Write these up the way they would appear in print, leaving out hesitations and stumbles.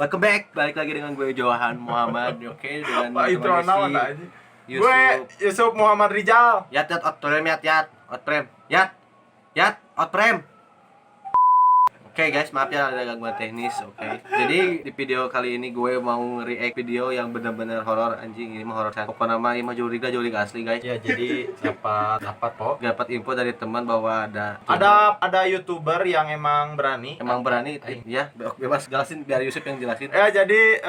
Welcome back, balik lagi dengan gue Johan Muhammad, oke, dengan Pak intro naon aja. Yusuf. Gue Yusuf Muhammad Rizal. Yat Outprem, Yat Outprem. Oke guys, maaf ya ada gangguan teknis, oke. Jadi di video kali ini gue mau react video yang benar-benar horor anjing, ini mah horor kan. Pokoknya nama ini mah jurig asli guys. Ya jadi dapat Info dari teman bahwa ada YouTuber yang emang berani. Ya, bebas jelasin biar Yusuf yang jelasin. Ya jadi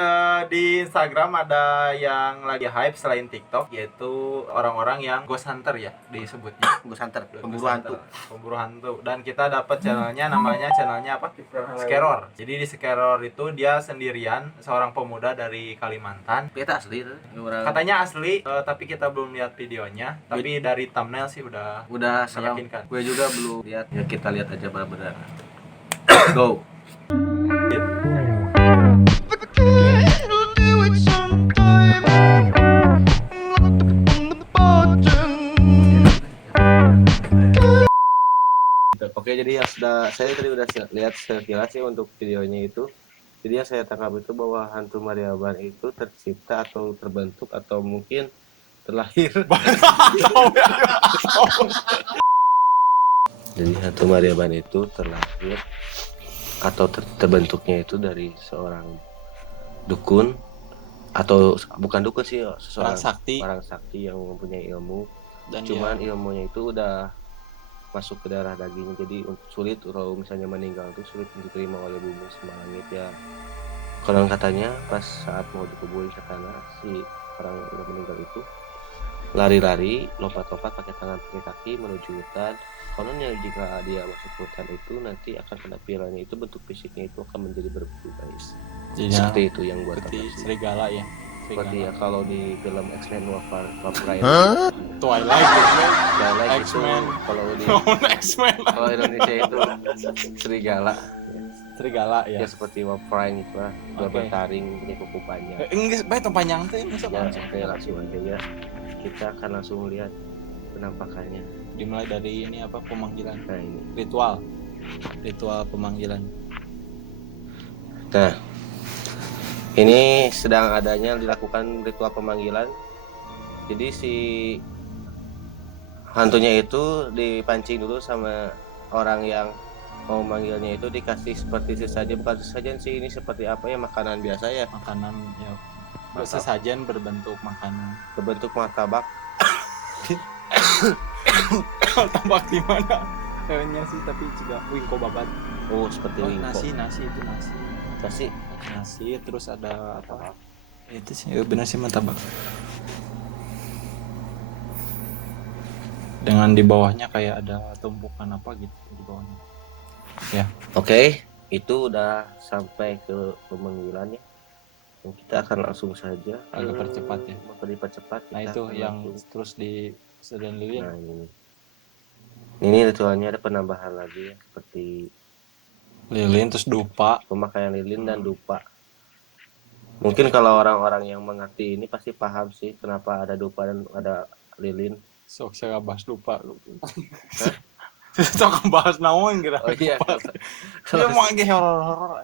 di Instagram ada yang lagi hype selain TikTok, yaitu orang-orang yang ghost hunter ya disebutnya. Ghost hunter, Pemburu hantu. Dan kita dapat channelnya apa? Skeror. Jadi di Skeror itu dia sendirian, seorang pemuda dari Kalimantan. Kita asli itu. Katanya asli, tapi kita belum lihat videonya. Tapi dari thumbnail sih udah meyakinkan. Gue juga belum lihat. Ya kita lihat aja benar-benar. Go. Oke, jadi saya tadi udah lihat sekilas ya untuk videonya itu. Jadi yang saya tangkap itu bahwa hantu Mariaban itu tercipta atau terbentuk atau mungkin terlahir. Jadi hantu Mariaban itu terlahir atau terbentuknya itu dari seorang dukun atau bukan dukun sih, seorang orang sakti yang mempunyai ilmu. Dan cuman ilmunya itu udah masuk ke darah dagingnya, jadi sulit kalau misalnya meninggal itu sulit diterima oleh bumi sama langit ya. Konon katanya pas saat mau dikuburi ke tanah, si orang yang udah meninggal itu lari-lari, lompat-lompat pakai tangan pakai kaki menuju hutan. Kononnya jika dia masuk hutan itu nanti akan kena piranha, itu bentuk fisiknya itu akan menjadi berburu guys. Jadi seperti itu yang buat serigala ya. Seperti ya kalau di film X-Men Wolverine, Twilight X-Men, kalau Indonesia itu serigala ya, seperti Wolverine itu lah, bertaring punya kuku panjang. Enggak baik panjang teh ya, langsung aja ya, kita akan langsung lihat penampakannya. Dimulai dari ini apa, pemanggilan. Nah, ini ritual pemanggilan. Nah, ini sedang dilakukan ritual pemanggilan. Jadi si hantunya itu dipancing dulu sama orang yang mau manggilnya, itu dikasih seperti sesajen, bukan sesajen sih, ini seperti apa ya, makanan biasa ya. Makanan ya. Sesajen berbentuk makanan. Berbentuk martabak. Martabak di mana? Kayaknya sih tapi juga wingko babat. Oh, seperti wingko. Nasi terus ada apa? Itu sih benar sih martabak. Dengan di bawahnya kayak ada tumpukan apa gitu di bawahnya. Ya. Oke, itu udah sampai ke pemanggilannya. Kita akan langsung saja dipercepat. Nah, itu yang terus di sedang lilin. Nah, ini ritualnya ada penambahan lagi ya, seperti lilin terus dupa, pemakaian lilin dan dupa. Mungkin kalau orang-orang yang mengerti ini pasti paham sih kenapa ada dupa dan ada lilin. Sok saya bahas dupa. Sok bahas naon kira. Oh iya. Dia mau lagi horor.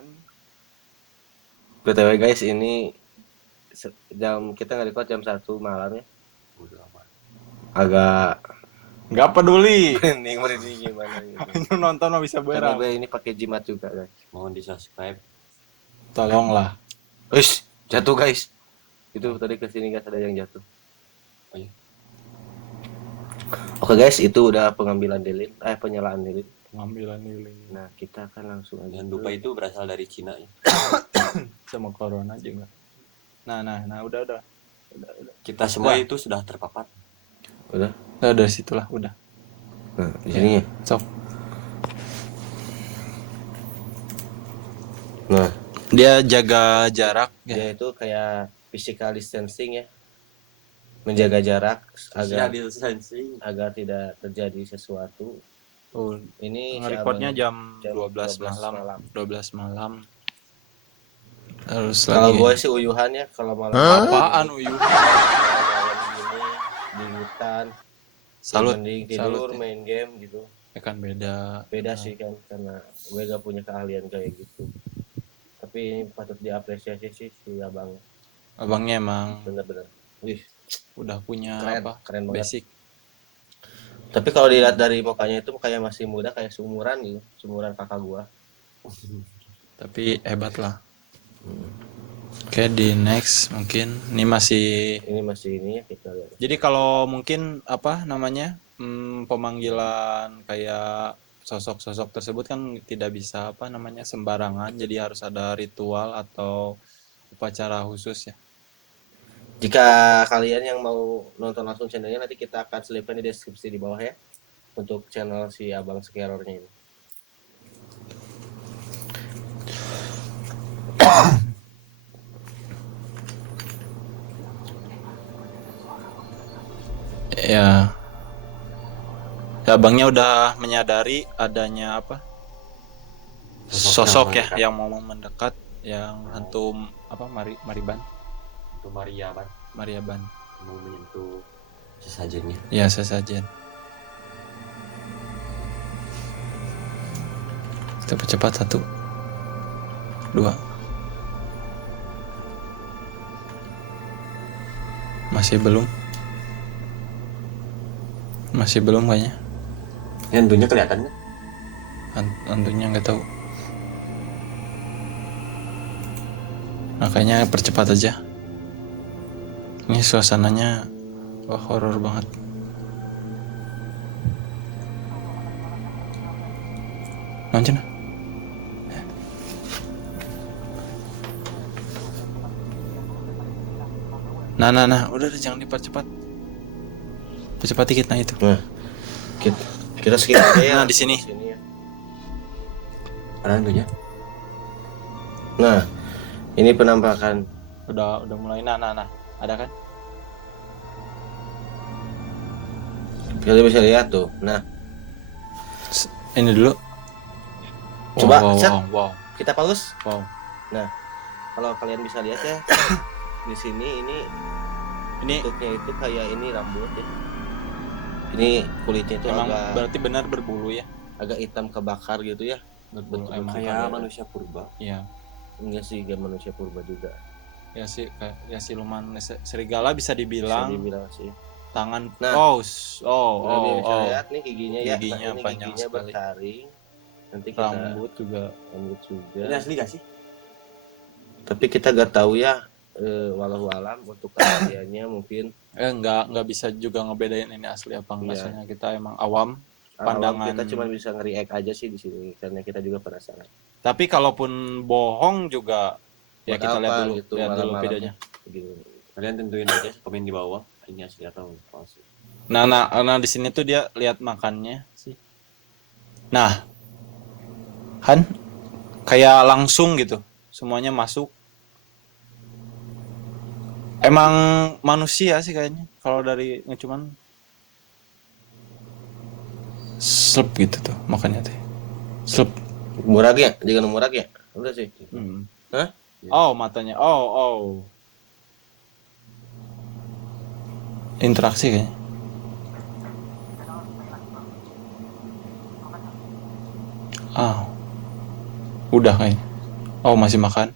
BTW guys, ini jam kita nge-record jam 1 malam ya. Agak nggak peduli. Merinding gimana gitu. Nonton mah bisa berang. Karena ini pakai jimat juga guys. Mohon di-subscribe. Tolonglah. Wis, jatuh guys. Itu tadi kesini guys ada yang jatuh. Oh, iya. Oke guys, itu udah pengambilan lilin, penyalaan lilin. Nah, kita akan langsung aja. Dan dupa itu berasal dari Cina ya. Sama corona juga. Nah, udah. Kita semua itu sudah terpapar. Udah? Nah, dari situlah udah. Nah, di sini ya. Sok. Nah, dia jaga jarak. Dia itu kayak physical distancing ya. Menjaga jarak agar tidak terjadi sesuatu. Oh, ini recordnya jam 12 malam. Harus kalau gue sih uyuhannya kalau malam. Apaan uyuh? Di hutan. Salut. Mending tidur main game gitu. Ya kan beda sih kan, karena gue gak punya keahlian kayak gitu. Tapi Tapi ini patut diapresiasi sih si abangnya emang bener-bener. Wih, udah punya keren banget. basic. Tapi kalau dilihat dari mukanya itu kayak masih muda, kayak seumuran gitu, seumuran kakak gua. Tapi hebat lah. Oke, di next mungkin ini masih ini ya kita lihat. Jadi kalau mungkin pemanggilan kayak sosok-sosok tersebut kan tidak bisa sembarangan, jadi harus ada ritual atau upacara khusus ya. Jika kalian yang mau nonton langsung channelnya, nanti kita akan selipin di deskripsi di bawah ya, untuk channel si Abang Skerornya ini. Ya, abangnya udah menyadari adanya sosok ya yang mau mendekat, yang hantu Mariban. Itu Mariaban mau menyentuh sesajennya. ya, sesajen. Kita percepat 1 2. Masih belum kayaknya. Hantunya kelihatan kan? Hantunya nggak tahu. Makanya percepat aja. Ini suasananya horor banget. Lanjut. Nah, udah jangan dipercepat. Percepat dikit itu. Nah, kita skip aja ya. Nah, di sini. Ya. Ada hantunya. Nah, ini penampakan. Udah mulai. Nah. Ada kan? Kalian bisa lihat tuh. Nah, ini dulu. Coba, wow. Kita pause. Wow. Nah, kalau kalian bisa lihat ya, di sini ini bentuknya itu kayak ini rambut ya. Ini kulitnya itu emang agak, berarti benar berbulu ya. Agak hitam kebakar gitu ya. Berbulu emang kayak manusia purba. Iya. Enggak sih, kayak manusia purba juga. Ya siluman serigala bisa dibilang sih. Tangan. Nah, bisa lihat nih giginya ya. Giginya panjang giginya sekali. bertaring. Nanti rambut juga. Ini asli gak sih? Tapi kita gak tahu ya, walau alam untuk keasliannya mungkin. Nggak bisa juga ngebedain ini asli apa enggak. Soalnya kita emang awam. Pandangan kita cuma bisa nge-react aja sih di sini karena kita juga penasaran. Tapi kalaupun bohong juga ya kita lihat dulu gitu, lihat dulu videonya. Kalian tentuin aja komen di bawah ini asli atau palsu. Nah di sini tuh dia lihat makannya sih. Nah, kan kayak langsung gitu semuanya masuk. Emang manusia sih kayaknya kalau dari cuman slep gitu tuh makannya teh. Slep. Murag ya? Jangan murag ya? Udah sih. Hah? Oh, matanya. Oh. Interaksi kayaknya. Udah kayaknya. Oh, masih makan.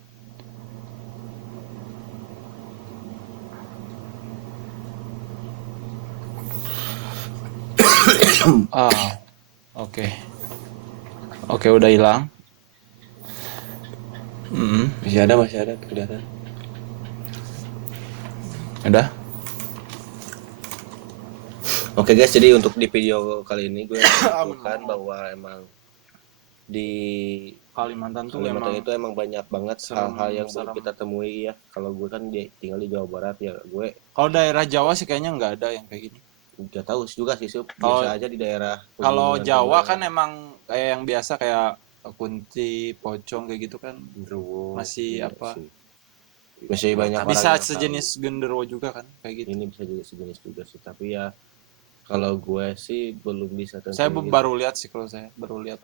Oke, udah hilang. Masih ada kelihatan. Udah. Oke guys, jadi untuk di video kali ini gue menunjukkan bahwa emang di Kalimantan itu emang banyak banget hal-hal yang belum kita temui ya. Kalau gue kan tinggal di Jawa Barat ya, gue. Kalau daerah Jawa sih kayaknya nggak ada yang kayak gini. Gak tahu juga sih, biasa aja di daerah. Kalau Jawa kan emang kayak yang biasa kayak kunti, pocong kayak gitu kan. Genderuwo. Masih masih banyak. Bisa sejenis genderuwo juga kan kayak gitu. Ini bisa juga sejenis juga sih, tapi ya kalau gue sih belum bisa tentu. Saya baru lihat sih, kalau saya baru lihat.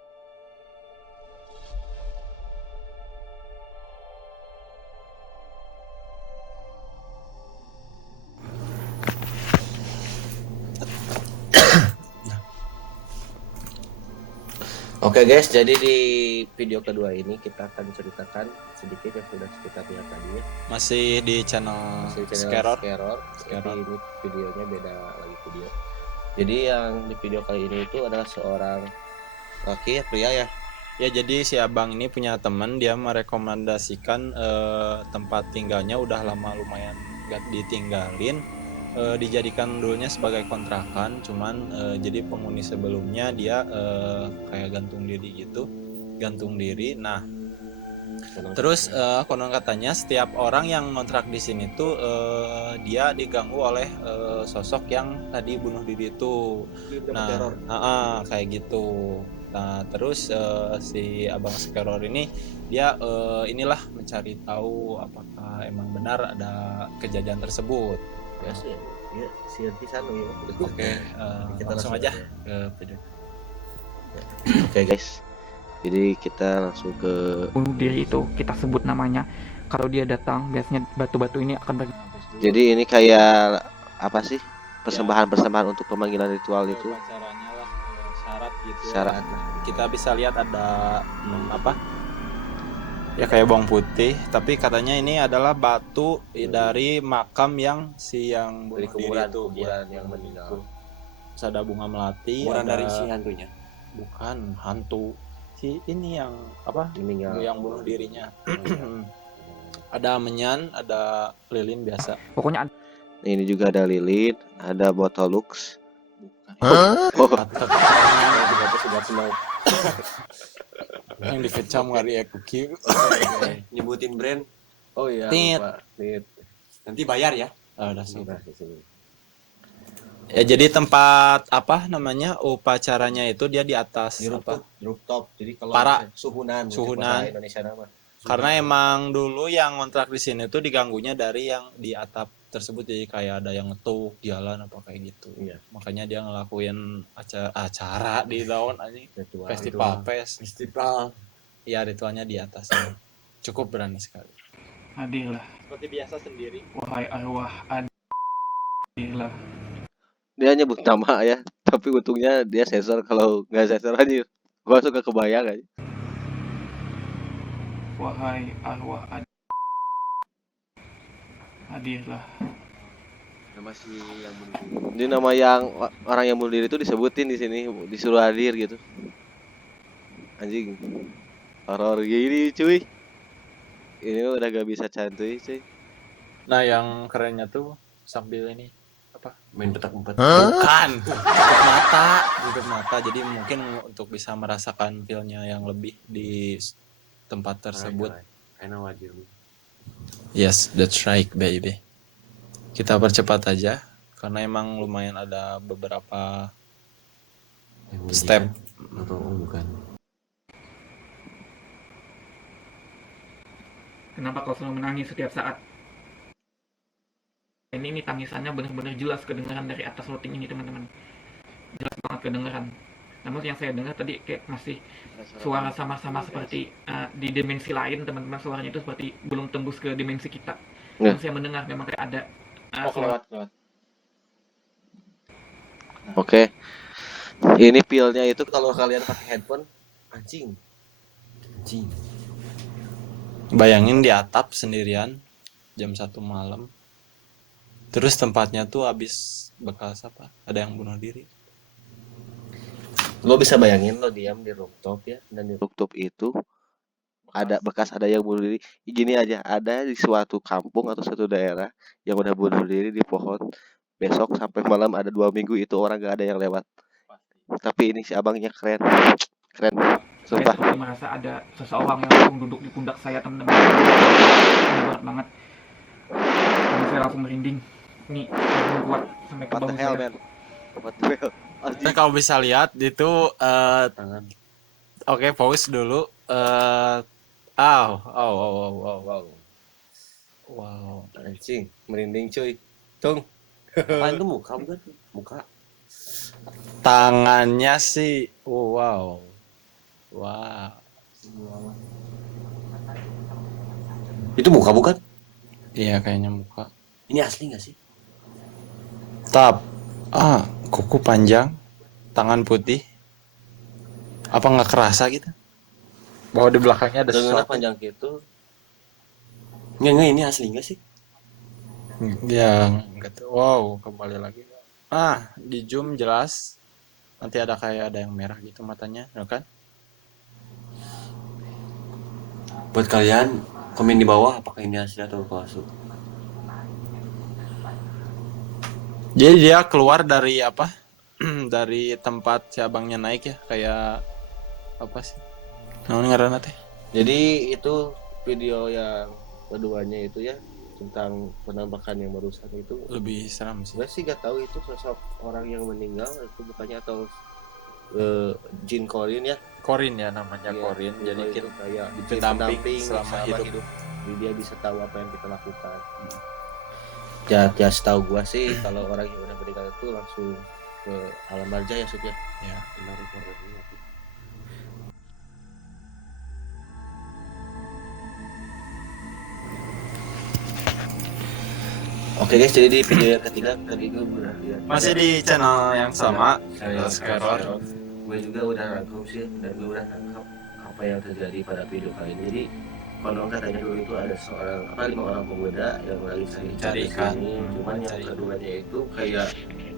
Oke guys, jadi di video kedua ini kita akan ceritakan sedikit yang sudah kita lihat tadi ya. Masih di channel Skeror. Tapi ini videonya beda lagi video. Jadi yang di video kali ini itu adalah seorang laki ya, pria ya. Ya, jadi si abang ini punya teman, dia merekomendasikan tempat tinggalnya udah lama lumayan gak ditinggalin, dijadikan dulunya sebagai kontrakan. Cuman jadi penghuni sebelumnya dia kayak gantung diri. Nah, terus konon katanya setiap orang yang ngontrak di sini tuh dia diganggu oleh sosok yang tadi bunuh diri itu. Nah, kayak gitu. Nah, terus si abang Skeror ini dia inilah mencari tahu apakah emang benar ada kejadian tersebut. Ya sih, ya sian pisan ya. Oke, kita langsung aja ke video. Oke guys, jadi kita langsung ke bunuh diri itu, kita sebut namanya. Kalau dia datang, biasanya batu-batu ini akan jadi ini kayak apa sih, persembahan untuk pemanggilan ritual itu. Caranya lah syarat gitu. Syarat. Kita bisa lihat ada apa? Ya kayak bawang putih, tapi katanya ini adalah batu dari makam yang bunuh Dari diri itu, kuburan yang meninggal. Terus ada bunga melati, Kuburan ada dari si hantunya. bukan hantu. Si ini yang apa? Meninggal. Yang bunuh dirinya. Ada menyan, ada lilin biasa. pokoknya Ini juga ada lilin, ada botolux. Sudah senang. Yang dikecam ngari ekuki. Nyebutin brand. Oh iya. Tit. Lupa. Tit. Nanti bayar ya. Udah sih. Sudah di sini. Ya, jadi tempat apa namanya upacaranya itu dia di atas Di apa? rooftop. Jadi kalau Suhunan. bahasa Indonesia nama. Karena emang dulu yang ngontrak di sini tuh diganggunya dari yang di atap tersebut, jadi kayak ada yang ngetuk jalan apa kayak gitu. Iya. Makanya dia ngelakuin acara di daun anjing. Ritual. Festival. Iya, ritualnya di atas. Cukup berani sekali. adillah, Seperti biasa sendiri. wahai arwah adillah. Dia nyebut nama ya, tapi untungnya dia sensor. Kalau nggak sensor aja gua suka kebayang aja. Wahai arwah adillah. Nama si yang bunuh diri. Jadi nama yang orang yang bunuh diri itu disebutin di sini, disuruh hadir gitu. Anjing. Horor gini cuy. Ini udah gak bisa santuy cuy. Nah, yang kerennya tuh sambil ini Main petak umpet. bukan tutup mata, jadi mungkin untuk bisa merasakan feel-nya yang lebih di tempat tersebut. Enak wajib. Yes, that's right baby. Kita percepat aja karena emang lumayan ada beberapa step. Atau bukan. Kenapa kau selalu menangis setiap saat? Ini tangisannya benar-benar jelas kedengaran dari atas loteng ini, teman-teman. Jelas banget kedengaran. Namun yang saya dengar tadi kayak masih suara sama-sama seperti di dimensi lain, teman-teman. Suaranya itu seperti belum tembus ke dimensi kita. Namun saya mendengar memang kayak ada suara. Lewat. Oke. Ini pil-nya itu kalau kalian pakai headphone anjing. Bayangin di atap sendirian jam 1 malam. Terus tempatnya tuh habis bekas apa? Ada yang bunuh diri. Lo bisa bayangin lo diam di rooftop ya, dan di rooftop itu ada bekas ada yang bunuh diri. Gini aja, ada di suatu kampung atau suatu daerah yang udah bunuh diri di pohon. Besok sampai malam ada 2 minggu itu orang gak ada yang lewat. Tapi ini si abangnya keren. Keren. Saya Sumpah. seperti merasa ada seseorang yang langsung duduk di pundak saya, teman-teman. Ini berat banget. Dan saya langsung merinding. Ini langsung kuat sampai ke What the bahu hell, saya. man? What the hell? Nah, kalau bisa lihat itu Tangan. oke, pause dulu. Wow. Anjing, merinding cuy. Tung. Apaan itu muka bukan? Muka. Tangannya sih wow. Itu muka bukan? Iya, kayaknya muka. Ini asli nggak sih? Kuku panjang, tangan putih. Apa nggak kerasa gitu? Bahwa di belakangnya ada Lengannya sesuatu. panjang gitu. Nggak, ini asli nggak sih? Yang gitu. Wow, kembali lagi. Di zoom jelas. Nanti ada kayak ada yang merah gitu matanya, ya kan? Buat kalian, komen di bawah apakah ini asli atau palsu. Jadi dia keluar dari apa? Dari tempat si abangnya naik ya, kayak apa sih? Namanya ngaranna teh. Jadi itu video yang keduanya itu ya tentang penampakan yang barusan itu. Lebih seram sih. Gue sih gak tahu itu sosok orang yang meninggal itu bukannya atau Jin Korin ya. Korin ya namanya, Iya, Korin. Jadi itu kita kayak pendamping selama hidup. Jadi dia bisa tahu apa yang kita lakukan. Ya setahu gua sih kalau orang yang udah meninggal itu langsung ke alam barja ya Sud ya. Ya. Benar itu. Oke guys, jadi di video yang ketiga tadi gue udah lihat. Masih di channel yang sama, Saya Skyroad. gue juga udah rangkum sih dan gue udah nangkap apa yang terjadi pada video kali ini. Jadi konon katanya dulu itu ada seorang 5 orang pemuda yang lagi cari ikan. Cuman yang keduanya itu kayak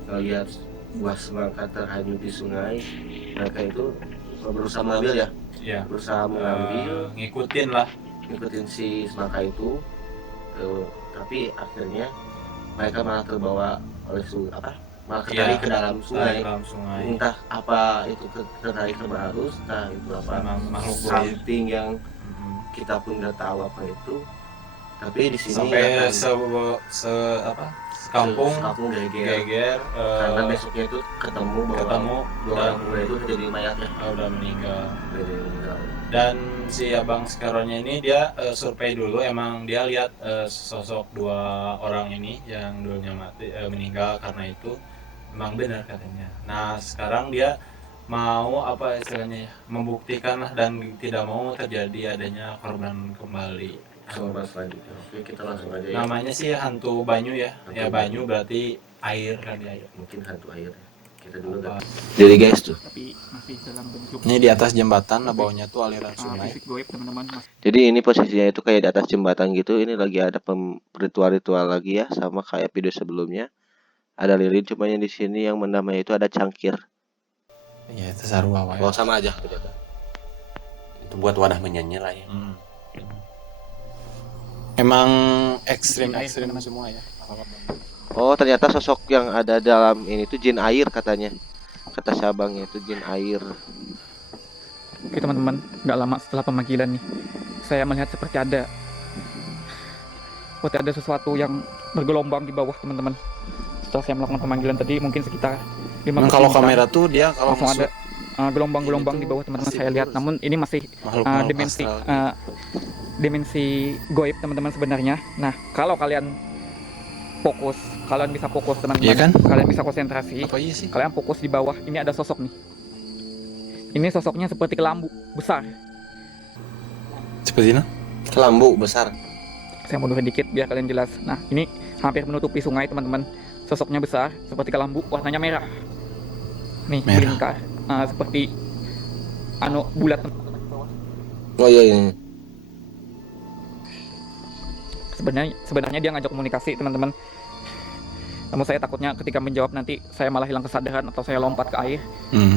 ngeliat buah semangka terhanyut di sungai. Mereka itu berusaha mengambil ya, Ya. berusaha mengambil, ngikutin si semangka itu. Tapi akhirnya mereka malah terbawa oleh malah ketarik ke dalam sungai. Entah apa itu ketarik ke arus, entah itu apa makhluk something yang kita pun nggak tahu apa itu. Tapi di sini sampai kampung geger karena besoknya itu ketemu bahwa dua orang pemuda itu jadi mayatnya udah meninggal. meninggal. Dan si abang Scaronnya ini dia survei dulu, emang dia lihat sosok dua orang ini yang dulunya meninggal karena itu memang benar katanya. Nah sekarang dia mau apa istilahnya ya, membuktikan lah dan tidak mau terjadi adanya korban kembali. Korban selanjutnya. Oke, kita langsung aja ya. Namanya sih hantu banyu ya. Ya banyu berarti air kan ya. Mungkin hantu air. Kita dulu dah. Jadi guys tuh. Tapi masih dalam bentuk Ini di atas jembatan, bawahnya tuh aliran sungai. fisik goib teman-teman. Jadi ini posisinya itu kayak di atas jembatan gitu. Ini lagi ada ritual-ritual lagi ya, sama kayak video sebelumnya. Ada lilin, cuma yang di sini yang menambahnya itu ada cangkir. Iya, itu sarua wae. Oh, sama aja ternyata. Itu buat wadah menyanyi lah ya. Emang ekstrim semua ya. Oh, ternyata sosok yang ada dalam ini tuh jin air katanya. Kata si abangnya itu jin air. Oke teman-teman, nggak lama setelah pemanggilan nih, saya melihat seperti ada sesuatu yang bergelombang di bawah teman-teman. Setelah saya melakukan pemanggilan tadi, mungkin sekitar 5 Kalau kamera tuh dia kalau langsung ada gelombang-gelombang di bawah teman-teman saya lihat. Namun ini masih dimensi goib teman-teman sebenarnya. Nah, kalau kalian bisa fokus teman-teman, iya kan? Kalian bisa konsentrasi. Apa iya sih? Kalian fokus di bawah. Ini ada sosok nih. Ini sosoknya seperti kelambu besar. Seperti ini? Kelambu besar. Saya mundur dikit biar kalian jelas. Nah, ini hampir menutupi sungai teman-teman. Sosoknya besar seperti kelambu, warnanya merah. Nih, melingkar seperti bulat. Oh iya. Sebenarnya dia ngajak komunikasi teman-teman. Namun saya takutnya ketika menjawab nanti saya malah hilang kesadaran atau saya lompat ke air.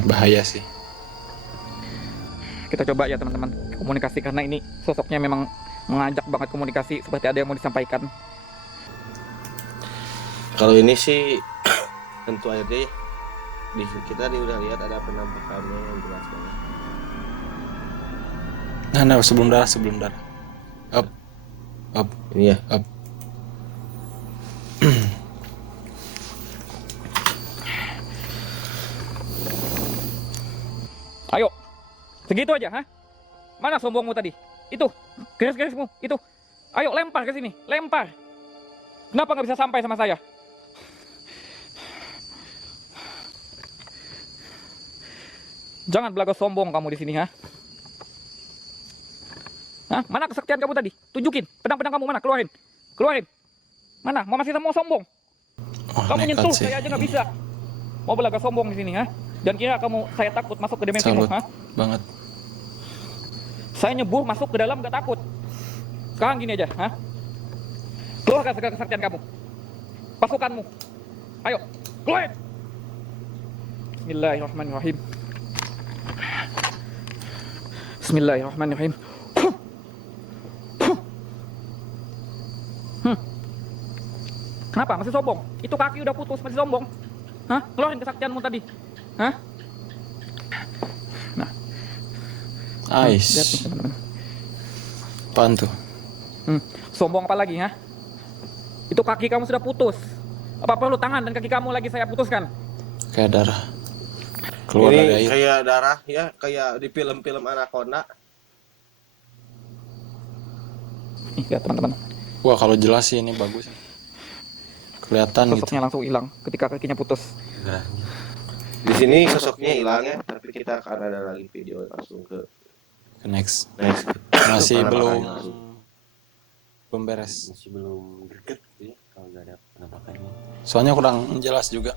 Bahaya sih. Kita coba ya teman-teman komunikasi, karena ini sosoknya memang mengajak banget komunikasi, seperti ada yang mau disampaikan. Kalau ini sih tentu air deh. Kita udah lihat ada penampakannya yang jelas banget. Nah, sebelum darah. Up. Ini ya. Up. Ayo, segitu aja, ha? Mana sombongmu tadi? Itu, garis-garismu, itu. Ayo, lempar ke sini, lempar. Kenapa nggak bisa sampai sama saya? Jangan belaga sombong kamu di sini, ha? Hah? Mana kesaktian kamu tadi? Tunjukin, pedang-pedang kamu mana? Keluarin. Mana? Mau masih mau sombong? Kamu nyentuh, saya aja nggak bisa. Mau belaga sombong di sini, ha? Dan kira kamu saya takut masuk ke dimensimu? Salut Hah? banget. Saya nyebur masuk ke dalam gak takut. Sekarang gini aja, hah? Keluarkan segala kesaktian kamu, pasukanmu. Ayo, keluar. Bismillahirrahmanirrahim. Bismillahirrahmanirrahim. Kenapa? Masih sombong? Itu kaki udah putus, masih sombong? Hah? Keluarin kesaktianmu tadi. Hah? Nah, lihat nih, Ais. teman-teman. Apaan tuh? Sombong apa lagi, hah? Itu kaki kamu sudah putus. Apa perlu tangan dan kaki kamu lagi saya putuskan? Kayak darah keluar Ini dari air. kayak darah ya, kayak di film-film Anaconda. Nih, lihat teman-teman. Wah, kalau jelas sih ini bagus. Kelihatan gitu. Sosoknya langsung hilang ketika kakinya putus. Gerahnya. Di sini sosoknya hilang ya, tapi kita akan ada lagi video langsung ke Next. next. Masih belum Penampakannya langsung. beres. Masih belum greget gitu ya kalau nggak ada penampakannya. Soalnya kurang jelas juga.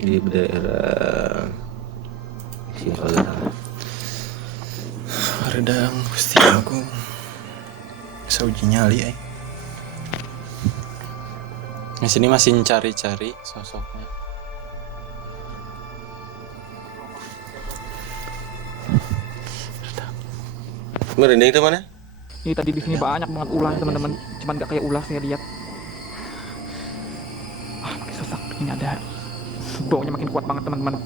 Di daerah sini kalau nggak salah. Redang Gusti Agung. Bisa uji nyali. Di sini masih cari-cari sosoknya. Merinding itu mana? Ini tadi di sini banyak banget ular teman-teman. Cuman nggak kayak ular saya lihat. Ah, makin sesak. Ini ada baunya makin kuat banget teman-teman.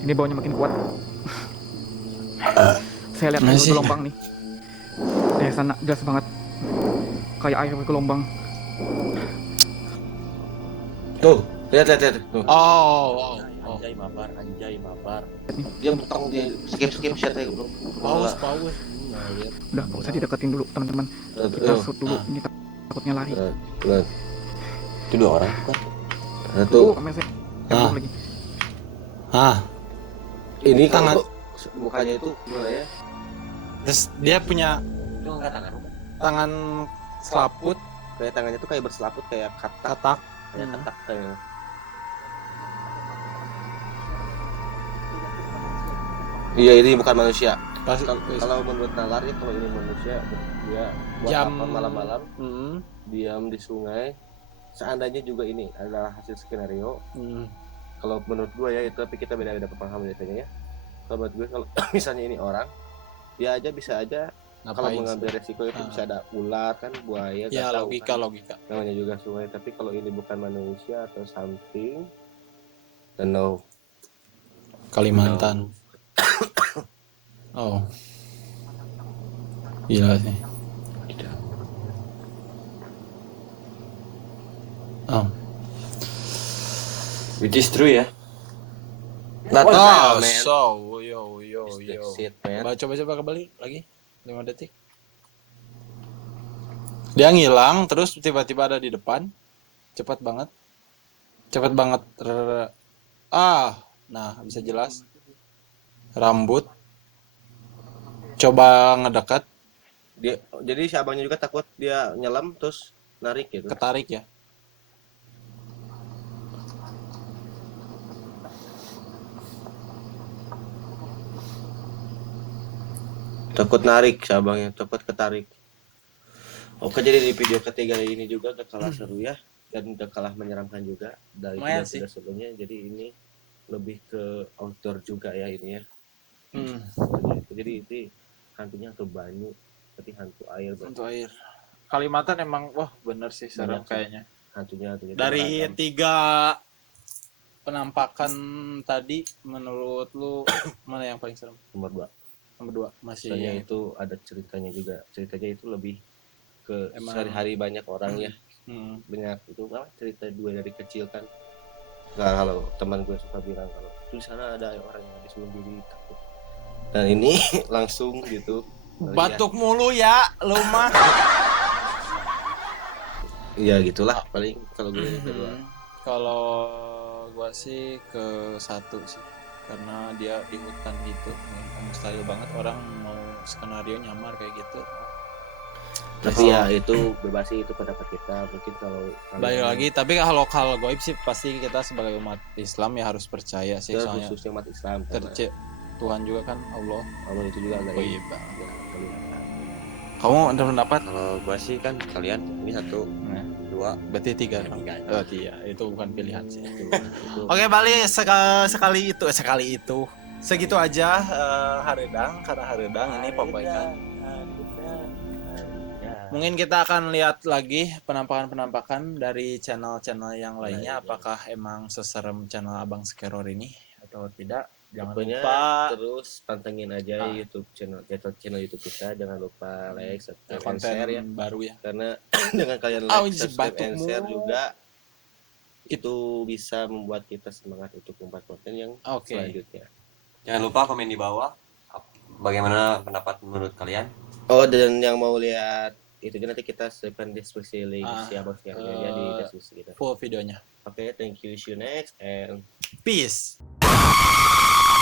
Ini baunya makin kuat. Saya lihat ada Masih. gelombang nih. Dari sana jelas banget. Kayak air bergelombang. Tuh, lihat. Tuh. Oh. Anjay mabar. Dia butang dia skip shot aja bro. Paus. Udah, nggak usah dideketin dulu teman-teman. Kita shoot dulu. Ini takutnya lari. Lihat. Itu 2 orang bukan? Satu. Kamera saya. Ah. Lagi. Ini Tangan. kan mukanya itu gimana ya? Terus dia punya Itu enggak tangan bukan? tangan selaput, Kayak tangannya tuh kayak berselaput kayak katak. kayak katak kayak. Iya, ini bukan manusia. Kalau menurut nalar ya, kalau ini manusia dia buat Jam apa malam-malam diam di sungai. Seandainya juga ini adalah hasil skenario. Kalau menurut gue ya itu, tapi kita beda-beda pemahaman biasanya ya. Kalau menurut gue kalau misalnya ini orang, dia aja bisa aja kalau mengambil resiko itu bisa ada ular kan, buaya. Ya, tahu logika. kan. Namanya juga sungai, tapi kalau ini bukan manusia atau something, then no. Kalimantan. Oh. Gila sih. Oh. Which is true ya. Not Oh, man. so yo. That's it, man. Coba kembali lagi 5 detik. Dia ngilang terus tiba-tiba ada di depan. Cepat banget. Nah, bisa jelas. Rambut. Coba ngedekat, Dia, jadi si abangnya juga takut dia nyelam terus narik gitu. ketarik ya. Takut narik si abangnya, takut ketarik. Oke, jadi di video ketiga ini juga gak kalah seru ya, dan gak kalah menyeramkan juga dari Lumayan video sebelumnya. Jadi ini lebih ke outdoor juga ya ini ya. Jadi ini hantunya hantu banyu, tapi hantu air. Untuk air. Kalimantan emang wah bener sih serem Bener sih. kayaknya. Hantunya Dari beragam. 3 penampakan tadi menurut lu mana yang paling serem? Nomor 2 masih Soalnya yang itu ada ceritanya juga. Ceritanya itu lebih ke Emang- sehari-hari banyak orang ya. Banyak itu apa cerita dua dari kecil kan. Nah, kalau teman gue suka bilang kalau di sana ada orang yang habis bunuh diri takut. Dan ini langsung gitu. batuk mulu ya lu mah. Iya gitulah paling kalau gue kedua. Kalau gua sih ke 1 sih. Karena dia di hutan gitu, mustahil banget orang mau skenario nyamar kayak gitu. Tapi ya itu bebas sih, itu pendapat kita. Mungkin kalau balik lagi, tapi kalau goib sih pasti kita sebagai umat Islam ya harus percaya sih, soalnya khususnya umat Islam Tuhan juga kan Allah itu juga agak goib. Kamu ada pendapat? Kalau gua sih kan kalian ini 1 2 berarti 3 3. Oh iya, itu bukan pilihan sih. Oke, balik sekali itu. Segitu aja Haredang, karena Haredang ini pembaikan. Mungkin kita akan lihat lagi penampakan dari channel-channel yang lainnya, apakah emang seserem channel Abang Skeror ini atau tidak. Jangan lupa terus pantengin aja YouTube channel YouTube kita, jangan lupa like, subscribe, konten share ya baru ya. Karena dengan kalian like, subscribe, and share juga itu bisa membuat kita semangat untuk membuat konten yang selanjutnya. Jangan lupa komen di bawah bagaimana pendapat menurut kalian. Oh, dan yang mau lihat itu nanti kita simpan deskripsi link Abang Skeror ya di deskripsi kita. Full videonya. Oke, thank you. See you next and peace.